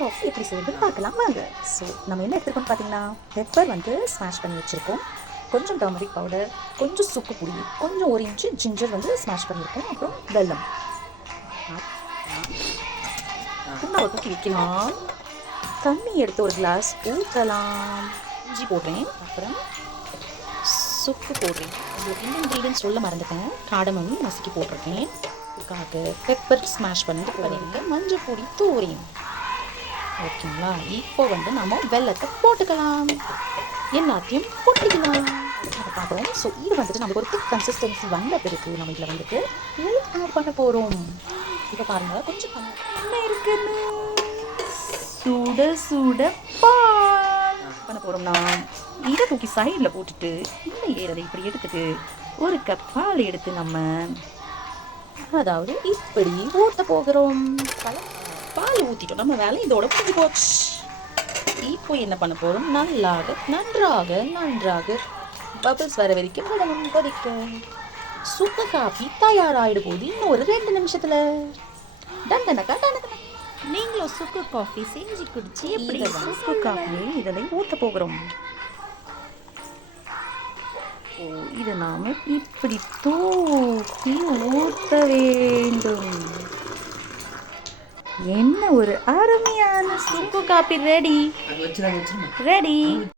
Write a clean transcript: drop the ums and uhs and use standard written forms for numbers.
Coffee எப்படி செய்யறதுன்னு பார்க்கலாம் வாங்க. ஸோ நம்ம என்ன எடுத்துருக்கோம்னு பார்த்தீங்கன்னா, பெப்பர் வந்து ஸ்மாஷ் பண்ணி வச்சுருக்கோம், கொஞ்சம் டர்மரிக் பவுடர், கொஞ்சம் சுக்கு பொடி, கொஞ்சம் 1 இன்ச்சு ஜிஞ்சர் வந்து ஸ்மாஷ் பண்ணியிருக்கோம், அப்புறம் வெல்லம். இன்னும் தூக்கி வைக்கலாம். தண்ணி எடுத்து ஒரு கிளாஸ் ஊற்றலாம். இஞ்சி போடுறேன், அப்புறம் சுக்கு போடுறேன். உங்களுக்கு இந்த இன்க்ரீடியன்ஸ் சொல்ல மறந்துட்டேன். காடமம் நசுக்கி போட்டிருக்கேன். இதுக்காக பெப்பர் ஸ்மாஷ் பண்ணிட்டு மஞ்சள் பொடி தூறேன். ஓகேங்களா? இப்போ வந்து நம்ம வெல்லத்தை போட்டுக்கலாம், எல்லாத்தையும் கொட்டிக்கலாம். பார்க்குறோம். ஸோ இது வந்துட்டு நமக்கு ஒரு திக் கன்சிஸ்டன்சி வந்த பிறகு நம்ம இதில் வந்துட்டு மில்க் ஆட் பண்ண போகிறோம். இப்போ பாருங்கள், கொஞ்சம் என்ன இருக்குன்னு சுட சுட பால் பண்ண போகிறோம்னா, இதை தூக்கி சைடில் போட்டுட்டு இந்த ஏறதை இப்படி எடுத்துட்டு 1 கப் பால் எடுத்து நம்ம அதாவது இப்படி ஊற்ற போகிறோம். பால் ஊற்றிட்டோம், நம்ம வேலை இதோட முடிஞ்சு போச்சு. இப்போ என்ன பண்ண போகிறோம், நன்றாக பபிள்ஸ் வர வரைக்கும் விடணும் கொதிக்க. சுக்கு காஃபி தயாராகிடு போது இன்னும் ஒரு 2 நிமிஷத்தில். டண்டனக்கா டண்டனக்கா. நீங்களும் சுக்கு காஃபி செஞ்சு குடிச்சு எப்படி சுக்கு காஃபியை இதில் ஊற்ற போகிறோம். ஓ, இதை நாம் இப்படி தூக்கி ஊற்ற வேண்டும். என்ன ஒரு அருமையான சுக்கு காஃபி ரெடி.